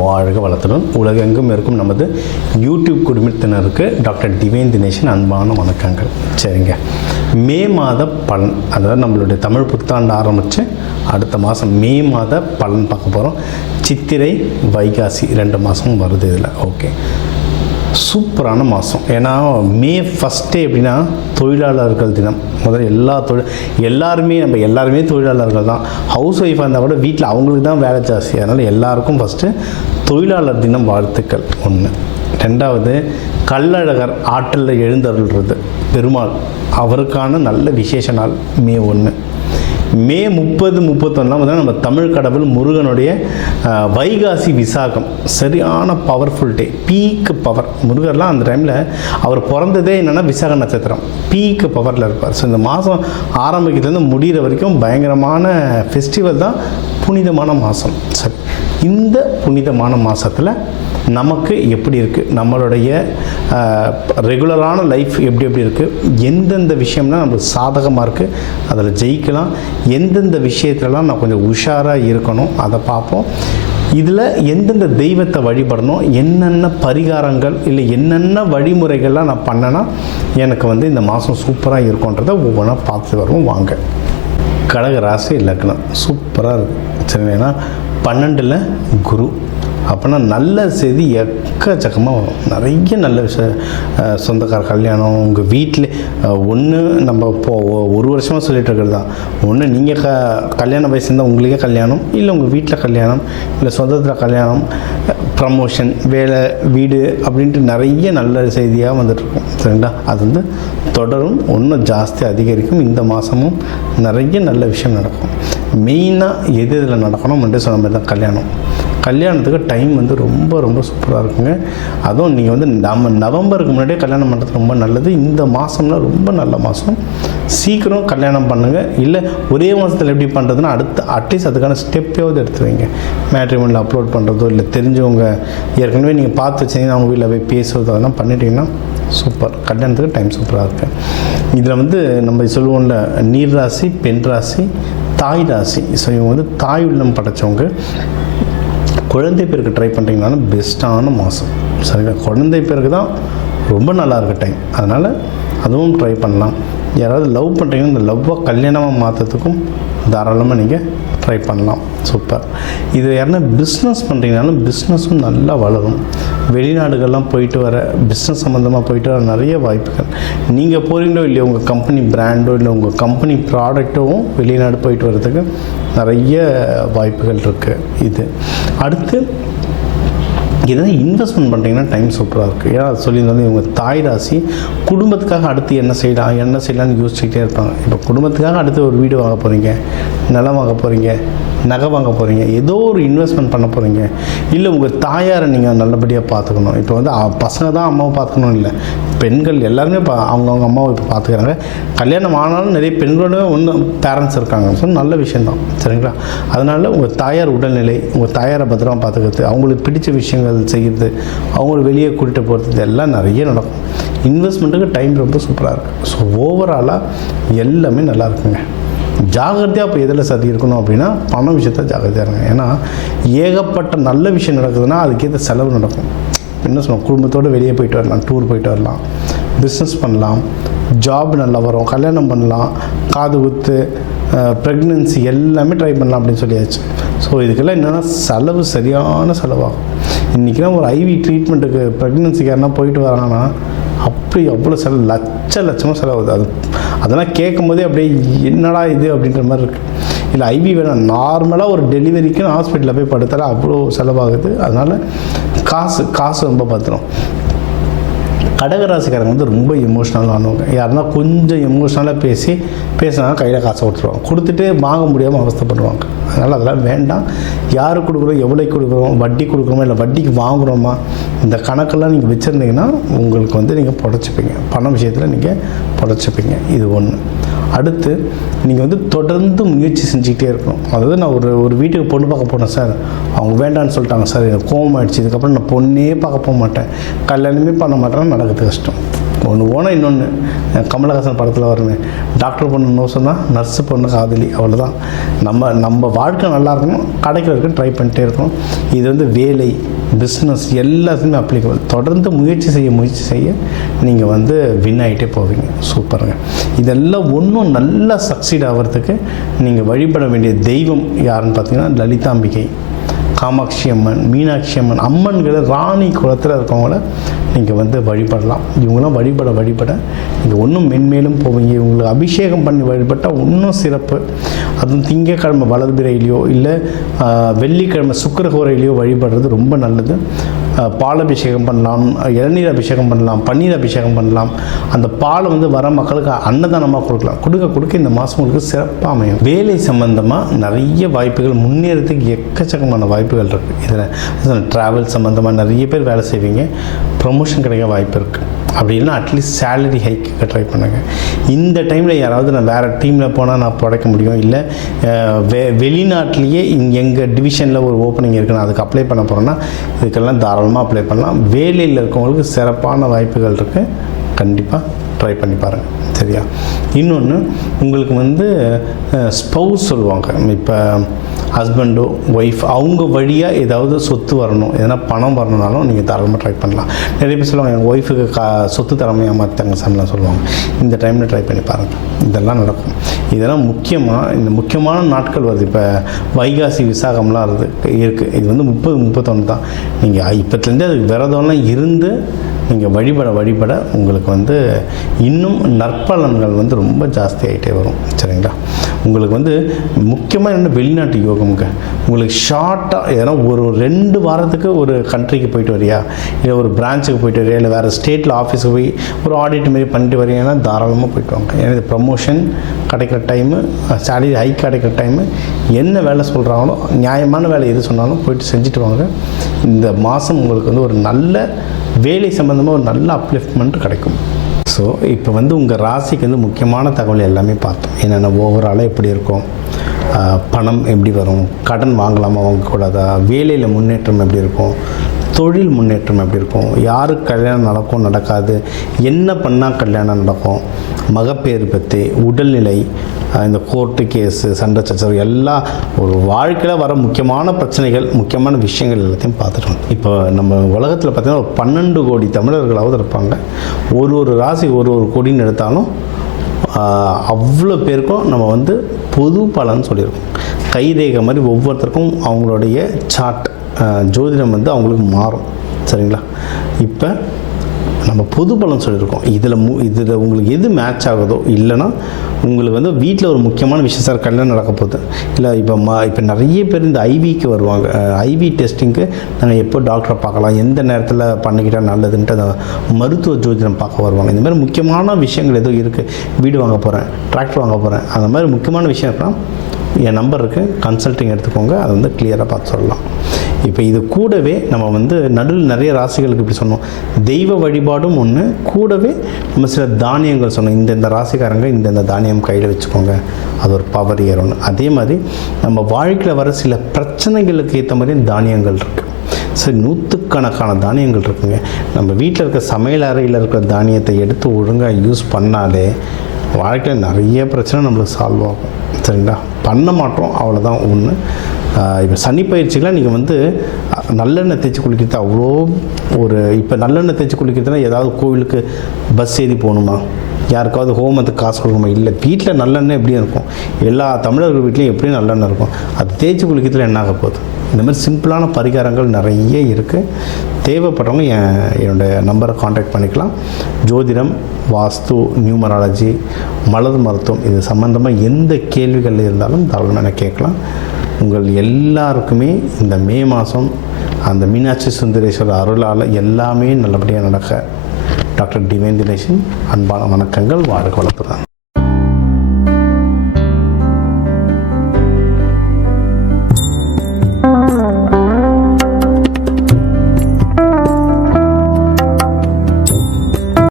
வாழ்க வளத்துடன் உலகெங்கும் இருக்கும் நமது யூடியூப் குடும்பத்தினருக்கு டாக்டர் டிவைன் தினேஷன் அன்பான வணக்கங்கள். சரிங்க, மே மாத பலன், அதாவது நம்மளுடைய தமிழ் புத்தாண்டு ஆரம்பித்து அடுத்த மாதம் மே மாத பலன் பார்க்க போகிறோம். சித்திரை வைகாசி 2 மாதமும் வருது இதில். ஓகே, சூப்பரான மாதம். ஏன்னா மே ஃபஸ்ட்டே எப்படின்னா தொழிலாளர்கள் தினம். முதல்ல எல்லாருமே தொழிலாளர்கள் தான். ஹவுஸ் ஒய்ஃபாக இருந்தால் கூட வீட்டில் அவங்களுக்கு தான் வேலை ஜாஸ்தி. அதனால் எல்லாருக்கும் ஃபஸ்ட்டு தொழிலாளர் தினம் வாழ்த்துக்கள் 1. 2வது கள்ளழகர் ஆற்றலில் எழுந்தருள்றது பெருமாள், அவருக்கான நல்ல விசேஷ நாள் மே 1. மே 30, 31 நம்ம தமிழ் கடவுள் முருகனுடைய வைகாசி விசாகம், சரியான பவர்ஃபுல் டே, பீக்கு பவர். முருகர்லாம் அந்த டைமில் அவர் பிறந்ததே என்னென்னா விசாக நட்சத்திரம், பீக்கு பவரில் இருப்பார். ஸோ இந்த மாதம் ஆரம்பிக்கிறதுலேருந்து முடிகிற வரைக்கும் பயங்கரமான ஃபெஸ்டிவல் தான், புனிதமான மாதம். சரி, இந்த புனிதமான மாதத்தில் நமக்கு எப்படி இருக்குது, நம்மளுடைய ரெகுலரான லைஃப் எப்படி இருக்குது, எந்தெந்த விஷயம்லாம் நம்மளுக்கு சாதகமாக இருக்குது, அதில் ஜெயிக்கலாம், எந்தெந்த விஷயத்துலலாம் நான் கொஞ்சம் உஷாராக இருக்கணும், அதை பார்ப்போம். இதில் எந்தெந்த தெய்வத்தை வழிபடணும், என்னென்ன பரிகாரங்கள் இல்லை என்னென்ன வழிமுறைகள்லாம் நான் பண்ணேன்னா எனக்கு இந்த மாதம் சூப்பராக இருக்குன்றதை ஒவ்வொன்றா பார்த்து வருவோம். வாங்க. கடக ராசி லக்னம் சூப்பராக இருக்குது. சரி, ஏன்னா 12ல் குரு, அப்போனா நல்ல செய்தி எக்கச்சக்கமாக வரும். நிறைய நல்ல சொந்தக்கார கல்யாணம் உங்கள் வீட்டில். ஒன்று நம்ம இப்போது 1 வருஷமாக சொல்லிகிட்டு இருக்கிறது தான். ஒன்று நீங்கள் கல்யாண வயசு இருந்தால் உங்களுக்கே கல்யாணம், இல்லை உங்கள் வீட்டில் கல்யாணம், இல்லை சொந்தத்தில் கல்யாணம், ப்ரமோஷன், வேலை, வீடு அப்படின்ட்டு நிறைய நல்ல செய்தியாக வந்துட்டுருக்கும். சரிங்களா? அது தொடரும், இன்னும் ஜாஸ்தி அதிகரிக்கும். இந்த மாதமும் நிறைய நல்ல விஷயம் நடக்கும். மெயினாக எது இதில் நடக்கணும் மட்டும் சொன்ன மாதிரி தான் கல்யாணத்துக்கு டைம் ரொம்ப ரொம்ப சூப்பராக இருக்குங்க. அதுவும் நீங்கள் நவம்பருக்கு முன்னாடியே கல்யாணம் பண்ணுறது ரொம்ப நல்லது. இந்த மாதம்லாம் ரொம்ப நல்ல மாதம். சீக்கிரம் கல்யாணம் பண்ணுங்கள். இல்லை ஒரே மாதத்தில் எப்படி பண்ணுறதுன்னா அட்லீஸ்ட் அதுக்கான ஸ்டெப்பையாவது எடுத்து வைங்க. மேட்ரிமோனியில் அப்லோட் பண்ணுறதோ, இல்லை தெரிஞ்சவங்க ஏற்கனவே நீங்கள் பார்த்து வச்சிங்கன்னா அவங்க வீட்டில் போய் பேசுகிறதோ அதெல்லாம் பண்ணிட்டீங்கன்னா சூப்பர். கல்யாணத்துக்கு டைம் சூப்பராக இருக்குது. இதில் நம்ம சொல்லுவோம்ல, நீர் ராசி, பெண் ராசி, தாய் ராசி. ஸோ இவங்க தாய் உள்ளம் படைத்தவங்க. குழந்தை பேருக்கு ட்ரை பண்ணுறீங்கனாலும் பெஸ்ட்டான மாதம். சரிங்களா? குழந்தை பேருக்கு தான் ரொம்ப நல்லா இருக்க டைம். அதனால் அதுவும் ட்ரை பண்ணலாம். யாராவது லவ் பண்ணுறீங்கன்னா இந்த லவ்வை கல்யாணமாக மாற்றுறதுக்கும் தாராளமாக நீங்கள் ட்ரை பண்ணலாம். சூப்பர். இது யாருன்னா பிஸ்னஸ் பண்ணுறீங்கனாலும் பிஸ்னஸும் நல்லா வளரும். வெளிநாடுகள்லாம் போயிட்டு வர, பிஸ்னஸ் சம்மந்தமாக போயிட்டு வர நிறைய வாய்ப்புகள். நீங்கள் போகிறீங்களோ இல்லையோ, உங்கள் கம்பெனி பிராண்டோ இல்லை உங்கள் கம்பெனி ப்ராடக்ட்டும் வெளிநாடு போயிட்டு வர்றதுக்கு நிறைய வாய்ப்புகள் இருக்குது. இது அடுத்து இதெல்லாம் இன்வெஸ்ட்மெண்ட் பண்ணுறீங்கன்னா டைம் சூப்பராக இருக்குது. ஏன்னா அது சொல்லியிருந்தாலும் இவங்க தாய் ராசி. குடும்பத்துக்காக அடுத்து என்ன செய்யலாம்னு யோசிச்சுக்கிட்டே இருப்பாங்க. இப்போ குடும்பத்துக்காக அடுத்து ஒரு வீடு வாங்க போகிறீங்க, நிலம் வாங்க போகிறீங்க, நகை வாங்க போகிறீங்க, ஏதோ ஒரு இன்வெஸ்ட்மெண்ட் பண்ண போகிறீங்க. இல்லை உங்கள் தாயாரை நீங்கள் நல்லபடியாக பார்த்துக்கணும். இப்போ பசங்க தான் அம்மாவை பார்த்துக்கணும் இல்லை, பெண்கள் எல்லாருமே அவங்கவுங்க அம்மாவை இப்போ பார்த்துக்கிறாங்க. கல்யாணம் ஆனாலும் நிறைய பெண்களோட பேரண்ட்ஸ் இருக்காங்க. ஸோ நல்ல விஷயந்தான். சரிங்களா? அதனால் உங்கள் தாயார் உடல்நிலை, உங்கள் தாயாரை பத்திரமா பார்த்துக்கிறது, அவங்களுக்கு பிடிச்ச விஷயங்கள் செய்கிறது, அவங்கள வெளியே கூட்டிகிட்டு போகிறது, இதெல்லாம் நிறைய நடக்கும். இன்வெஸ்ட்மெண்ட்டுக்கு டைம் ரொம்ப சூப்பராக இருக்குது. ஸோ ஓவராலாக எல்லாமே நல்லா இருக்குங்க. ஜாகிரதையாக இப்போ எதில் சதி இருக்கணும் அப்படின்னா பண விஷயத்த ஜாகிரதையாக இருங்க. ஏன்னா ஏகப்பட்ட நல்ல விஷயம் நடக்குதுன்னா அதுக்கேற்ற செலவு நடக்கும். என்ன சொல்லுவோம், குடும்பத்தோடு வெளியே போயிட்டு வரலாம், டூர் போயிட்டு வரலாம், பிஸ்னஸ் பண்ணலாம், ஜாப் நல்லா வரும், கல்யாணம் பண்ணலாம், காது குத்து, ப்ரெக்னென்சி எல்லாமே ட்ரை பண்ணலாம் அப்படின்னு சொல்லியாச்சு. ஸோ இதுக்கெல்லாம் என்னென்னா செலவு சரியான செலவாகும். இன்றைக்கெலாம் ஒரு ஐவி ட்ரீட்மெண்ட்டுக்கு ப்ரெக்னென்சிக்காரனா போயிட்டு வராங்கன்னா அவ்வளோ செலவு, லட்சமாக செலவுது. அதெல்லாம் கேட்கும் போதே அப்படியே என்னடா இது அப்படின்ற மாதிரி இருக்குது. இல்லை ஐவி வேணாம், நார்மலாக ஒரு டெலிவரிக்கு ஹாஸ்பிட்டலில் போய் படுத்தாலும் அவ்வளோ செலவாகுது. அதனால் காசு ரொம்ப பத்திரம். கடகராசிக்காரங்க ரொம்ப எமோஷ்னலாக ஆனவங்க. யாருன்னா கொஞ்சம் எமோஷ்னலாக பேசினா கையில் காசை கொடுத்துருவாங்க, கொடுத்துட்டு வாங்க முடியாமல் அவஸ்தைப்படுவாங்க. அதனால் அதெல்லாம் வேண்டாம். யார் கொடுக்குறோம், எவ்வளோ கொடுக்குறோம், வட்டி கொடுக்குறோமா இல்லை வட்டிக்கு வாங்குகிறோமா, இந்த கணக்கெல்லாம் நீங்கள் வச்சுருந்தீங்கன்னா உங்களுக்கு நீங்கள் புடைச்சிப்பீங்க. பண விஷயத்தில் நீங்கள் புடைச்சிப்பீங்க. இது ஒன்று. அடுத்து நீங்கள் தொடர்ந்து முயற்சி செஞ்சுக்கிட்டே இருக்கணும். அதாவது நான் ஒரு வீட்டுக்கு பொண்ணு பார்க்க போனேன் சார், அவங்க வேண்டான்னு சொல்லிட்டாங்க சார், எனக்கு கோவம் ஆகிடுச்சு, இதுக்கப்புறம் நான் பொண்ணே பார்க்க போக மாட்டேன், கல்யாணமே பண்ண மாட்டேன்னா நடக்கிறது கஷ்டம். ஒன்று போனால் இன்னொன்று கமலஹாசன் படத்தில் வருவேன், டாக்டர் பொண்ணு நோ சொன்னால் நர்ஸு பொண்ணு காதலி, அவ்வளோதான். நம்ம வாழ்க்கை நல்லா இருக்கணும், கிடைக்கிற வரைக்கும் ட்ரை பண்ணிட்டே இருக்கணும். இது வந்து வேலை, பிஸ்னஸ் எல்லாத்துக்குமே அப்ளிகபிள். தொடர்ந்து முயற்சி செய்ய நீங்கள் வந்து வின் ஆகிட்டே போவீங்க. சூப்பருங்க. இதெல்லாம் ஒன்றும் நல்லா சக்சீட் ஆகிறதுக்கு நீங்கள் வழிபட வேண்டிய தெய்வம் யாருன்னு பார்த்தீங்கன்னா லலிதாம்பிகை, காமாட்சி அம்மன், மீனாட்சி அம்மன், அம்மன்களை ராணி குலத்தில் இருக்கவங்கள நீங்கள் வந்து வழிபடலாம். இவங்களாம் வழிபட நீங்கள் இன்னும் மென்மேலும் போவீங்க. இவங்களுக்கு அபிஷேகம் பண்ணி வழிபட்டால் இன்னும் சிறப்பு. அதுவும் திங்கக்கிழமை வளர்பிறையிலையோ இல்லை வெள்ளிக்கிழமை சுக்கிரஹோரையிலையோ வழிபடுறது ரொம்ப நல்லது. பால் பண்ணலாம், இளநீர் அபிஷேகம் பண்ணலாம், பன்னீர் அபிஷேகம் பண்ணலாம். அந்த பாலை வந்து வர மக்களுக்கு அன்னதானமாக கொடுக்கலாம். கொடுக்க இந்த மாதம் உங்களுக்கு சிறப்பாக அமையும். வேலை சம்மந்தமாக நிறைய வாய்ப்புகள், முன்னேறதுக்கு எக்கச்சக்கமான வாய்ப்புகள் இருக்குது. இதில் ட்ராவல் சம்மந்தமாக நிறைய பேர் வேலை செய்வீங்க, ப்ரொமோஷன் கிடைக்க வாய்ப்பு இருக்குது. அப்படி இல்லைனா அட்லீஸ்ட் சேலரி ஹைக்கு ட்ரை பண்ணுங்கள். இந்த டைமில் யாராவது நான் வேறு டீமில் போனால் நான் படைக்க முடியும், இல்லை வெளிநாட்டிலேயே எங்கள் டிவிஷனில் ஒரு ஓப்பனிங் இருக்குது, நான் அதுக்கு அப்ளை பண்ண போகிறேன்னா இதுக்கெல்லாம் தாராளமாக அப்ளை பண்ணலாம். வேலையில் இருக்கவங்களுக்கு சிறப்பான வாய்ப்புகள் இருக்குது. கண்டிப்பாக ட்ரை பண்ணி பாருங்கள். சரியா? இன்னொன்று, உங்களுக்கு வந்து ஸ்பௌஸ் சொல்லுவாங்க. இப்போ ஹஸ்பண்டோ ஒய்ஃப் அவங்க வழியாக ஏதாவது சொத்து வரணும், எதனா பணம் வரணுனாலும் நீங்கள் தாராளமாக ட்ரை பண்ணலாம். நிறைய பேர் சொல்லுவாங்க எங்கள் ஒய்ஃபுக்கு சொத்து தரமையாக மாற்றாங்க சார்லாம் சொல்லுவாங்க. இந்த டைமில் ட்ரை பண்ணி பாருங்கள், இதெல்லாம் நடக்கும். இதெல்லாம் இந்த முக்கியமான நாட்கள் வருது. இப்போ வைகாசி விசாகம்லாம் இருக்குது. இது வந்து 30-31 தான். நீங்கள் இப்போத்துலேருந்தே அதுக்கு விரதம்லாம் இருந்து நீங்கள் வழிபட உங்களுக்கு வந்து இன்னும் நற்பலன்கள் வந்து ரொம்ப ஜாஸ்தி ஆகிட்டே வரும். சரிங்களா? உங்களுக்கு வந்து முக்கியமாக என்ன, வெளிநாட்டு யோகம்ங்க. உங்களுக்கு ஷார்ட்டாக எதனா ஒரு 2 வாரத்துக்கு ஒரு கண்ட்ரிக்கு போயிட்டு வரியா, இல்லை ஒரு பிரான்ச்சுக்கு போயிட்டு வரியா, இல்லை வேறு ஸ்டேட்டில் ஆஃபீஸுக்கு போய் ஒரு ஆடிட் மாரி பண்ணிட்டு வரீங்கன்னா தாராளமாக போயிட்டு வாங்க. ஏன்னா இது ப்ரமோஷன் கிடைக்கிற டைமு, சேலரி ஹைக் கிடைக்கிற டைமு, என்ன வேலை சொல்கிறாங்களோ நியாயமான வேலை எது சொன்னாலும் போயிட்டு செஞ்சுட்டு வாங்க. இந்த மாதம் உங்களுக்கு வந்து ஒரு நல்ல வேலை சம்மந்தமாக ஒரு நல்ல அப்லிஃப்ட்மெண்ட் கிடைக்கும். ஸோ இப்போ வந்து உங்கள் ராசிக்கு வந்து முக்கியமான தகவல் எல்லாமே பார்த்தோம். என்னென்ன ஓவராலாக எப்படி இருக்கும், பணம் எப்படி வரும், கடன் வாங்கலாமா வாங்கக்கூடாதா, வேலையில் முன்னேற்றம் எப்படி இருக்கும், தொழில் முன்னேற்றம் எப்படி இருக்கும், யாருக்கு கல்யாணம் நடக்கும் நடக்காது, என்ன பண்ணால் கல்யாணம் நடக்கும், மகப்பேறு பற்றி, உடல்நிலை, இந்த கோர்ட்டு கேஸு, சண்டை சச்சரவு, எல்லாம் ஒரு வாழ்க்கையில் வர முக்கியமான பிரச்சனைகள், முக்கியமான விஷயங்கள் எல்லாத்தையும் பார்த்துட்டோம். இப்போ நம்ம உலகத்தில் பார்த்திங்கன்னா ஒரு 12 கோடி தமிழர்களாவது இருப்பாங்க. ஒரு ராசி ஒரு கோடின்னு எடுத்தாலும் அவ்வளோ பேருக்கும் நம்ம வந்து பொது பலன் சொல்லியிருக்கோம். கைரேகை மாதிரி ஒவ்வொருத்தருக்கும் அவங்களுடைய சார்ட், ஜோதிடம் வந்து அவங்களுக்கு மாறும். சரிங்களா? இப்போ நம்ம பொது பலன் சொல்லியிருக்கோம். இதில் உங்களுக்கு எது மேட்ச் ஆகுதோ, இல்லைனா உங்களுக்கு வந்து வீட்டில் ஒரு முக்கியமான விஷயம், சார் கல்யாணம் நடக்க போகுது, இல்லை இப்போ நிறைய பேர் இந்த ஐவிக்கு வருவாங்க. ஐவி டெஸ்டிங்க்கு நாங்கள் எப்போ டாக்டரை பார்க்கலாம், எந்த நேரத்தில் பண்ணிக்கிட்டால் நல்லதுன்ட்டு அந்த மருத்துவ ஜோதிடம் பார்க்க வருவாங்க. இந்த மாதிரி முக்கியமான விஷயங்கள் எதுவும் இருக்குது, வீடு வாங்க போகிறேன், டிராக்டர் வாங்க போகிறேன், அந்த மாதிரி முக்கியமான விஷயம் இருக்கலாம், என் நம்பர் இருக்குது, கன்சல்ட்டிங் எடுத்துக்கோங்க. அதை வந்து கிளியராக பார்த்து சொல்லலாம். இப்போ இது கூடவே நம்ம வந்து நடுவில் நிறைய ராசிகளுக்கு இப்படி சொன்னோம், தெய்வ வழிபாடும் ஒன்று, கூடவே நம்ம சில தானியங்கள் சொன்னோம். இந்த ராசிக்காரங்க இந்த தானியம் கையில் வச்சுக்கோங்க, அது ஒரு பவர் ஏறணும். அதே மாதிரி நம்ம வாழ்க்கையில் வர சில பிரச்சனைகளுக்கு ஏற்ற மாதிரி தானியங்கள் இருக்குது. சரி, 100கணக்கான தானியங்கள் இருக்குங்க. நம்ம வீட்டில் இருக்க சமையல் அறையில் இருக்கிற தானியத்தை எடுத்து ஒழுங்காக யூஸ் பண்ணாலே வாழ்க்கையில் நிறைய பிரச்சனை நம்மளுக்கு சால்வ் ஆகும். சரிங்களா? பண்ண மாட்டோம், அவ்வளோதான் ஒன்று. இப்போ சனி பயிற்சிக்கெலாம் நீங்கள் வந்து நல்லெண்ணெய் தேய்ச்சி குளிக்கிறது அவ்வளோ இப்போ நல்லெண்ணெய் தேய்ச்சி குளிக்கிறதுனா ஏதாவது கோவிலுக்கு பஸ் ஏறி போகணுமா, யாருக்காவது ஹோமத்துக்கு காசு கொடுக்கணுமா? இல்லை, வீட்டில் நல்லெண்ணெய் எப்படியும் இருக்கும். எல்லா தமிழர்கள் வீட்லேயும் எப்படியும் நல்லெண்ணெய் இருக்கும். அது தேய்ச்சி குளிக்கிறதுல என்ன ஆக போகுது? இந்த மாதிரி சிம்பிளான பரிகாரங்கள் நிறைய இருக்குது. தேவைப்படுறவங்க என்னோடய நம்பரை காண்டாக்ட் பண்ணிக்கலாம். ஜோதிடம், வாஸ்து, நியூமராலஜி, மலர் மருத்துவம், இது சம்மந்தமாக எந்த கேள்விகள் இருந்தாலும் தாராளமாக கேட்கலாம். உங்கள் எல்லாருக்குமே இந்த மே மாதம் அந்த மீனாட்சி சுந்தரேஸ்வரர் அருளால் எல்லாமே நல்லபடியாக நடக்க டாக்டர் டிவைன் தினேஷன் அன்பான வணக்கங்கள். வாழ்க வளத்துடன்.